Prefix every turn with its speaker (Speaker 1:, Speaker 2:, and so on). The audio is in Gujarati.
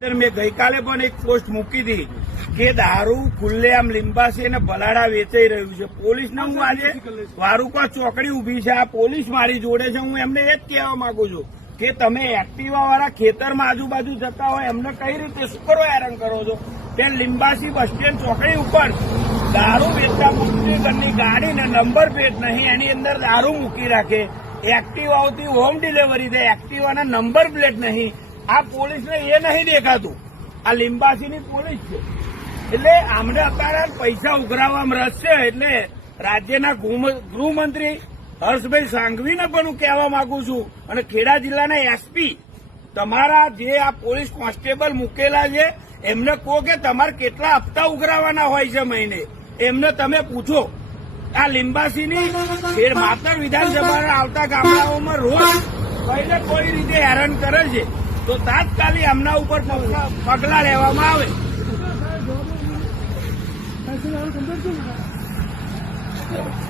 Speaker 1: મેં ગઈકાલે પણ એક પોસ્ટ મૂકી હતી કે દારૂ ખુલ્લેઆમ લીંબાસી અને ભલાડા વેચાઈ રહ્યું છે. પોલીસને હું આજે વારુકા ચોકડી ઊભી છે. આ પોલીસ મારી જોડે છે. હું એમને એ જ કહેવા માંગુ છું કે તમે એક્ટિવા વાળા ખેતરમાં આજુબાજુ જતા હોય, એમને કઈ રીતે શું કરો હેરાન કરો છો? તે લીંબાસી બસ સ્ટેન્ડ ચોકડી ઉપર દારૂ વેચતા મુસ્લિમની ગાડીને નંબર પ્લેટ નહીં, એની અંદર દારૂ મૂકી રાખે. એક્ટિવાઓથી હોમ ડિલિવરી દે એક્ટિવાના નંબર પ્લેટ નહીં. આ પોલીસને એ નહીં દેખાતું. આ લીંબાસીની પોલીસ છે. એટલે આમને અત્યારે પૈસા ઉઘરાવવામાં રસ છે, એટલે રાજ્યના ગૃહમંત્રી હર્ષભાઈ સાંઘવીને પણ હું કહેવા માંગુ છું અને ખેડા જિલ્લાના એસપી તમારા જે આ પોલીસ કોન્સ્ટેબલ મૂકેલા છે, એમને કહો કે તમારે કેટલા હપ્તા ઉઘરાવાના હોય છે મહિને. એમને તમે પૂછો. આ લીંબાસીની માતર વિધાનસભાના આવતા ગામડાઓમાં રોજ કોઈને કોઈ રીતે હેરાન કરે છે. તો તાત્કાલિક એમના ઉપર પગલા- લેવામાં આવે.
Speaker 2: Thank જવાબ